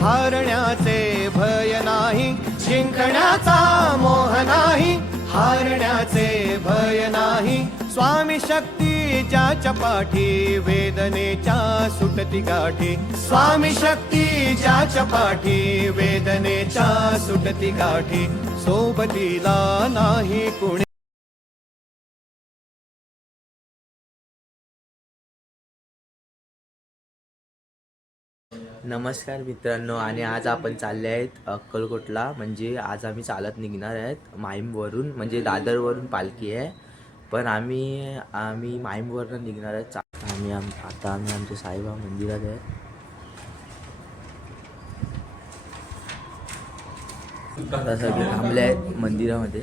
हारण्याचे भय नाही, जिंकण्याचा मोह नाही, हारण्याचे भय नाही. स्वामी शक्ती ज्याच्या पाठी, वेदनेच्या सुटती गाठी. स्वामी शक्ती ज्याच्या पाठी, वेदनेच्या सुटती गाठी. सोबतीला नाही कुणी. नमस्कार मित्रांनो, आणि आज आपण चालले आहेत अक्कलकोटला. म्हणजे आज आम्ही चालत निघणार आहेत माहीमवरून, म्हणजे दादरवरून पालखी आहे, पण आम्ही माहीमवरून निघणार आहेत. आता आम्ही आमच्या साईबाबा मंदिरात आहे. आता सगळे थांबले आहेत मंदिरामध्ये.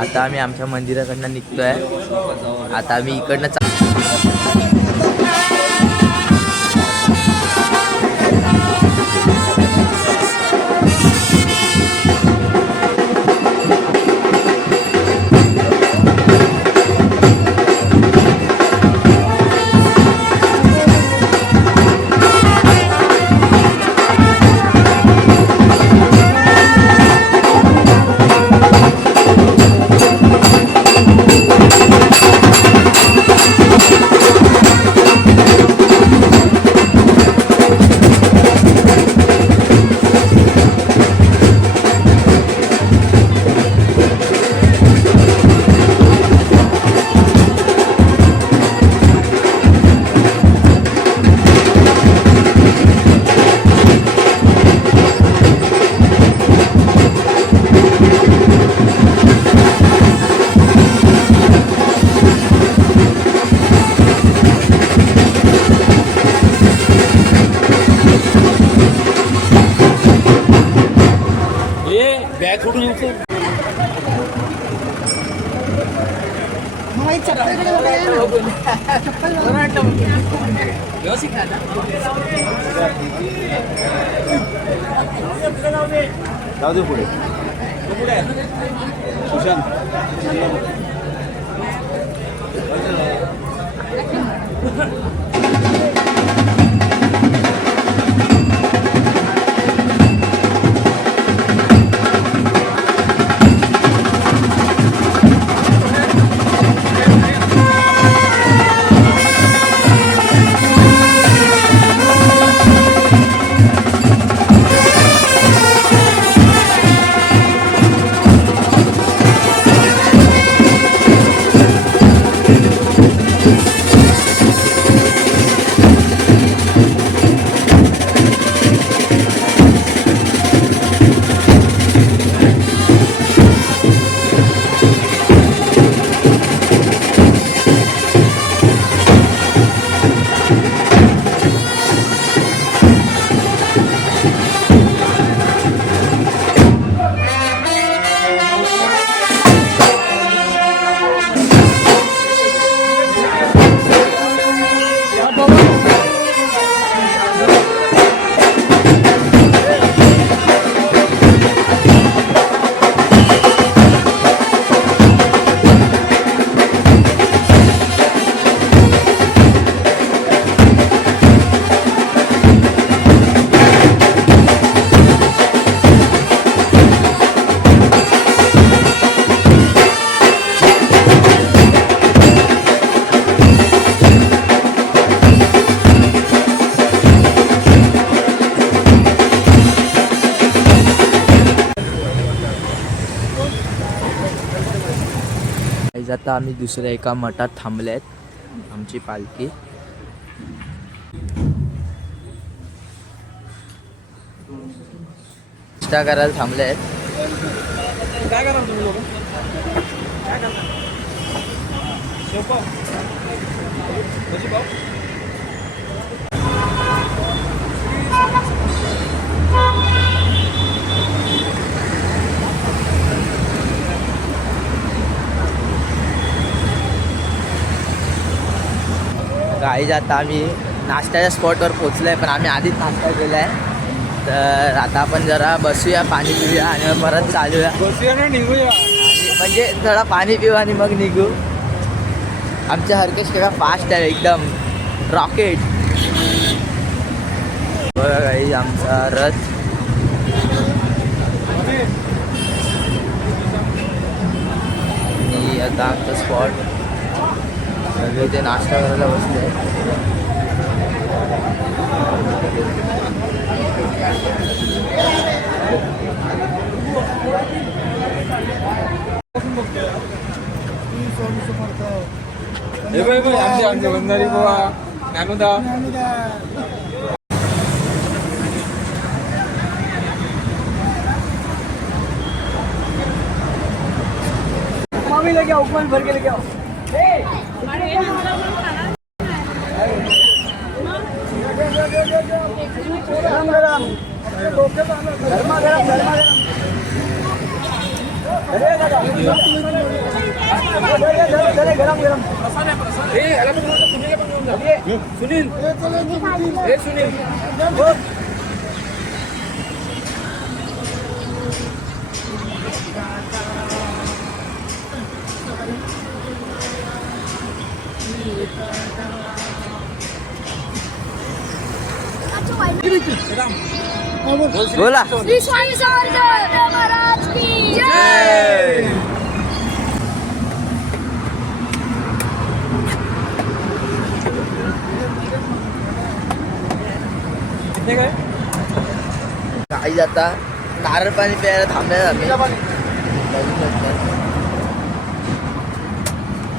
आता आम्ही आमच्या मंदिराकडनं निघतोय. आता आम्ही इकडनं जाऊ दे पुढे. सुशांत आता आम्ही दुसऱ्या एका मठात थांबले आहेत. आमची पालखी नाश्ता करायला थांबले आहेत. काय करणार तुम्ही लोक? काय करणार? शेवपाव भजी पाव. गाईज आता आम्ही नाश्त्याच्या स्पॉटवर पोचलो आहे, पण आम्ही आधीच नाश्ता केला आहे. तर आता आपण जरा बसूया, पाणी पिऊया आणि मग परत चालूया. बसूया ना निघूया. म्हणजे थोडा पाणी पिऊ आणि मग निघू. आमच्या हरकेश काका फास्ट आहे एकदम. रॉकेट. बघा काही आमचा रथ. आणि आता आमचा स्पॉट सगळे ते नाश्ता करायला बसले. आमचे वंदारी गोवा ज्ञानोदा. उपमा भी लेके आओ, उपमा भी भर के लेके आओ. गरम गरम गरमा गरम गरमा गरम. गरम गरम. सुनील सुनील बोला. श्री स्वामी समर्थ महाराज की जय. काही जाता नारळ पाणी प्यायला थांबल्या जाते.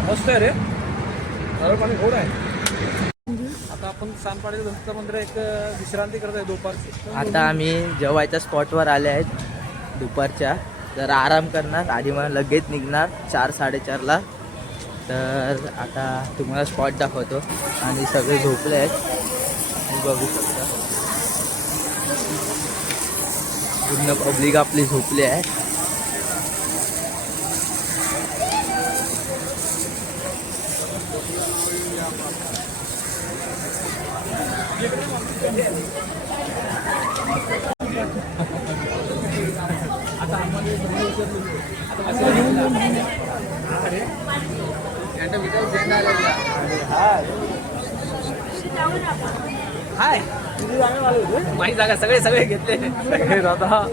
मस्त आहे रे. नारळ पाणी गोड आहे. आता आपण सानपाडी दत्त मंदिर एक विश्रांती करत आहे दुपारची. आता आम्ही जेवायच्या स्पॉटवर आले आहेत दुपारच्या. तर आराम करणार आणि मग लगेच निघणार 4-4:30ला. तर आता तुम्हाला स्पॉट दाखवतो. आणि सगळे झोपले आहेत, तुम्ही बघू शकता. पूर्ण पब्लिक आपली झोपली आहे. हाय माही जागा सगळे घेतले. दादा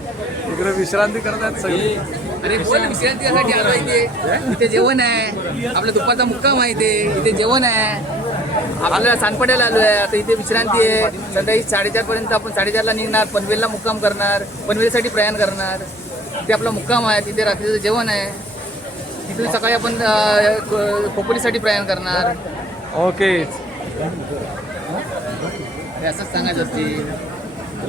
इकडे विश्रांती करत आहेत सगळे. अरे बोल विश्रांतीसाठी आलो इथे. इथे जेवण आहे, आपल्या दुपारचा मुक्काम आहे इथे. इथे जेवण आहे. आपल्याला सानपाड्याला आलो आहे. आता इथे विश्रांती आहे. सकाळी 4:30 पर्यंत आपण 4:30ला निघणार. पनवेलला मुक्काम करणार. पनवेलसाठी प्रयाण करणार. तिथे आपला मुक्काम आहे. तिथे रात्रीचं जेवण आहे. तिथून सकाळी आपण खोपोलीसाठी प्रयाण करणार. ओके. हे असंच सांगायचं असते.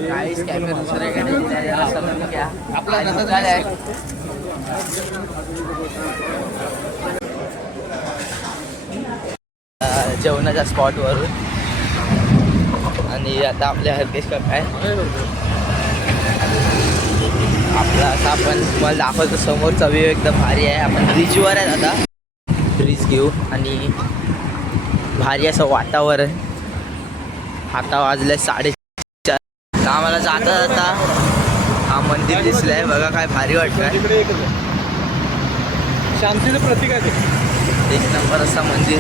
काहीच कॅमेरा दुसरे काय नाही. आपला रथ झालाय. जेवणाच्या स्पॉटवरून. आणि आता आपले हरकेश काका आहे. आपला आता आपण तुम्हाला दाखवतो समोरचा व्ह्यू एकदम भारी आहे. आपण ब्रिजवर आहे आता. ब्रिज घेऊ आणि भारी असं वातावरण. आता वाजले 4:30. आम्हाला जाता जाता हा मंदिर दिसलंय. बघा काय भारी वाटतंय. तिकडे एकच आहे. शांतीचं प्रतीक आहे ते. 1 नंबर असा मंदिर.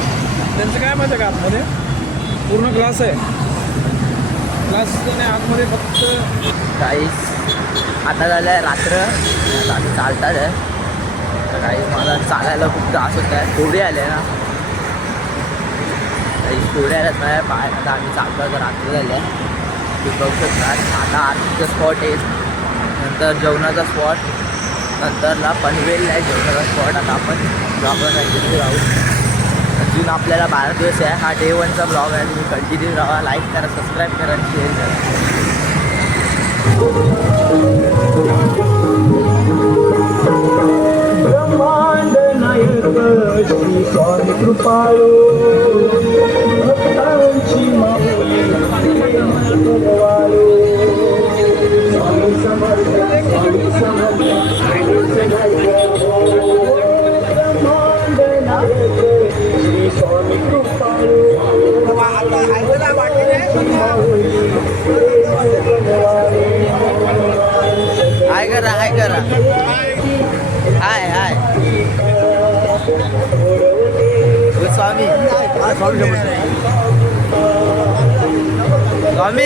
त्यांचं काय माहिती आहे का, आतमध्ये पूर्ण ग्लास आहे. ग्लास आणि आतमध्ये फक्त काहीच आता झालं आहे रात्र. आता चालतात आहे. तर काही मला चालायला खूप त्रास होत आहे. थोडे आले ना, काही थोडे आल्यात माझ्या पाय. आता आम्ही चालतो. तर रात्र झाले आहे तुम्ही बघू शकता. आता आरतीचं स्पॉट आहे, नंतर जेवणाचा स्पॉट, नंतरला पनवेलला आहे जेवणाचा स्पॉट. आता आपण कंटिन्यू राहू. अजून आपल्याला 12 दिवस आहे. हा डे 1चा ब्लॉग आहे. तुम्ही कंटिन्यू राहा. लाईक करा, सबस्क्राईब करा आणि शेअर करा. ब्रह्मांड नायक श्री स्वामी कृपाळू भक्तांची माऊली देवाळू. स्वामी समर्थ स्वामी समर्थ ब्रह्मांड नायक श्री स्वामी कृपाळू हाय करा, हाय करा. हाय हाय स्वामी. स्वामी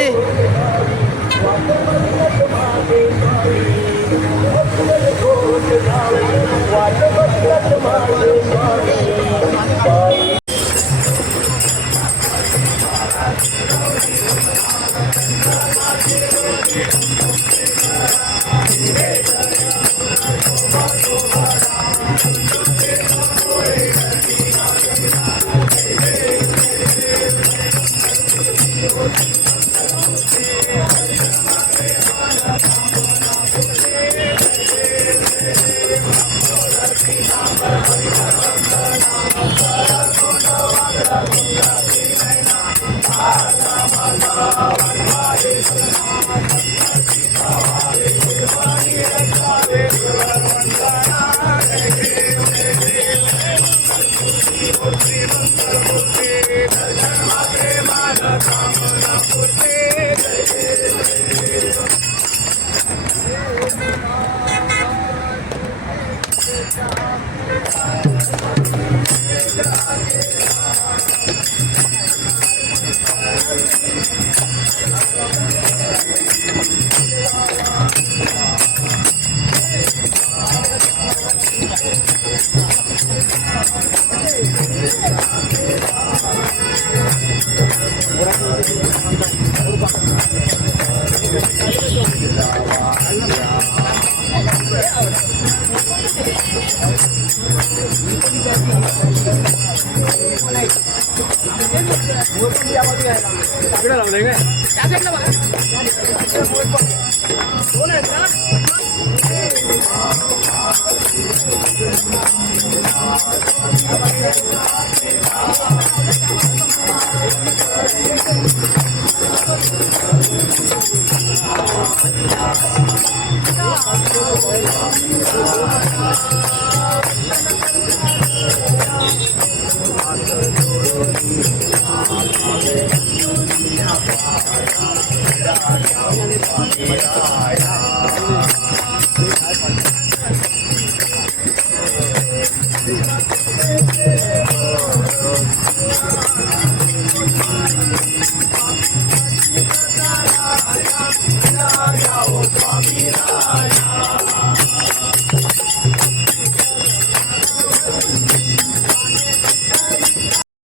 इकडे लावलंय काय त्या साईडला बघा.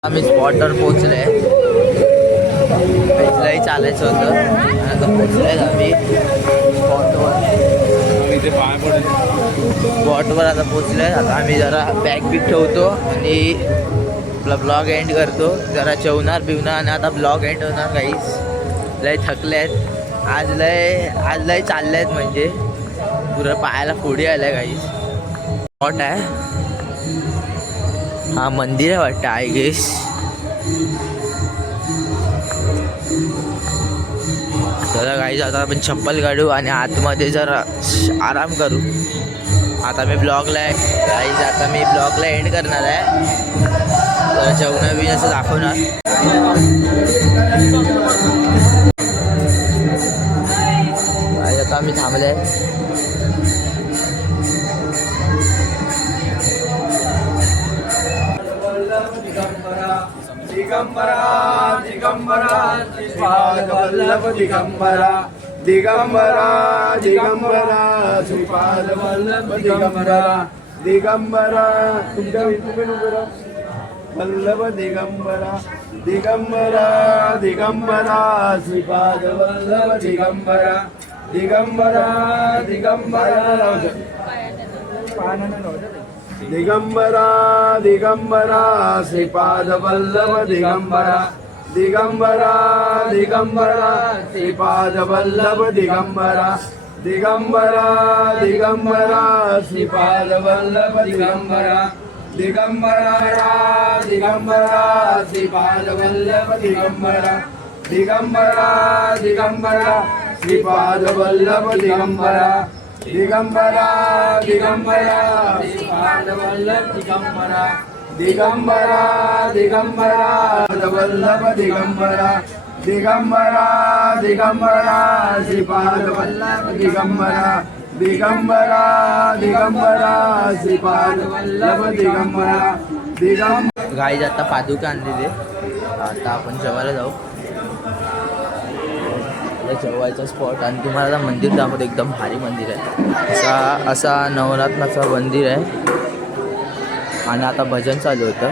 आम्ही स्पॉटवर पोहोचलोय. इथलंही चालायचं होतं आणि आता पोहोचलोय आम्ही स्पॉटवर आता पोहोचलोय. आता आम्ही जरा बॅग बिग ठेवतो आणि आपला ब्लॉग एंड करतो. जरा जेवणार बिवणार आणि आता ब्लॉग एंड होणार. काहीच लय थकले आहेत आज लय चालले आहेत म्हणजे पुरं पायाला फोडी आल्या. काही स्पॉट आहे हा मंदिर आहे वाटतं आय गेस. चला गाईज आता आपण चप्पल काढू आणि आतमध्ये जरा आराम करू. आता मी ब्लॉगला आहे गाईज. आता मी ब्लॉगला एंड करणार आहे. जरा जेवणं बी असं दाखवणार. गाईज आता आम्ही थांबले आहे. दिगंबरा दिगंबरा श्रीपाद वल्लभ दिगंबरा दिगंबरा दिगंबरा श्रीपाद वल्लभ दिगंबरा दिगंबरा तुमच्या वल्लभ दिगंबरा दिगंबरा दिगंबरा श्रीपाद वल्लभ दिगंबरा दिगंबरा दिगंबरा दिगंबरा दिगंबरा श्रीपाद वल्लभ दिगंबरा दिगंबरा दिगंबरा श्रीपाद वल्लभ दिगंबरा दिगंबरा दिगंबरा श्रीपाद वल्लभ दिगंबरा दिगंबरा दिगंबरा श्रीपाद वल्लभ दिगंबरा दिगंबरा दिगंबरा श्रीपाद वल्लभ दिगंबरा दिगंबरा दिगंबरा श्रीपाद वल्लभ दिगंबरा दिगंबरा दिगंबरा वल्लभ दिगंबरा दिगंबरा दिगंबरा श्रीपाद वल्लभ दिगंबरा दिगंबरा दिगंबरा श्रीपाद वल्लभ दिगंबरा गाईज आता पादुका आणलेले. आता आपण जेवायला जाऊ. आपला जेवायचा स्पॉट आणि तुम्हाला आता मंदिर दाखवतो. एकदम भारी मंदिर आहे. असा नवनाथाचं मंदिर आहे आणि आता भजन चालू होतं.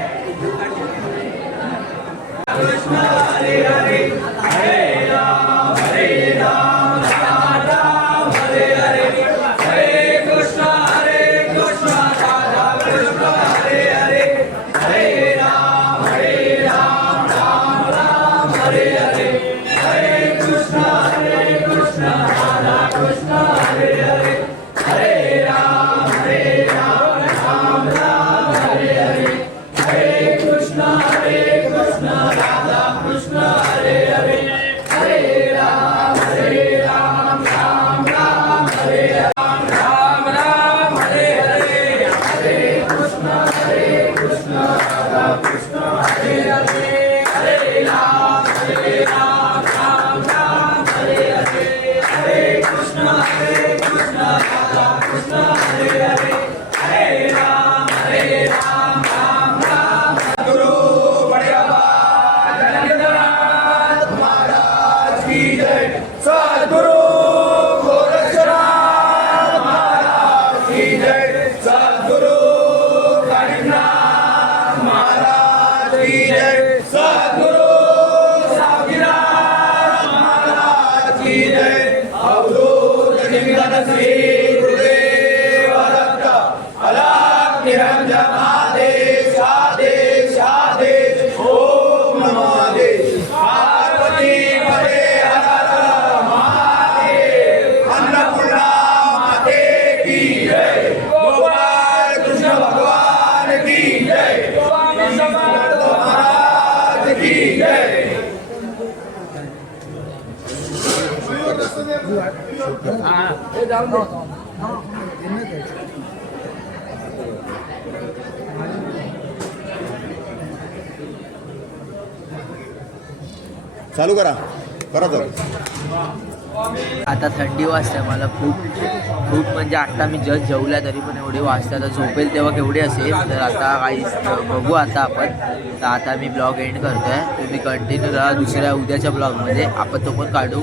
चालू करा तो. आता थंडी वाजते मला खूप म्हणजे आता मी जस्ट जेवल्या तरी पण एवढी वाजते. आता झोपेल तेव्हा केवढी असेल तर आता काही बघू आता आपण. तर आता मी ब्लॉग एंड करतोय. तुम्ही कंटिन्यू राहा दुसऱ्या उद्याच्या ब्लॉगमध्ये. आपण तो पण काढू.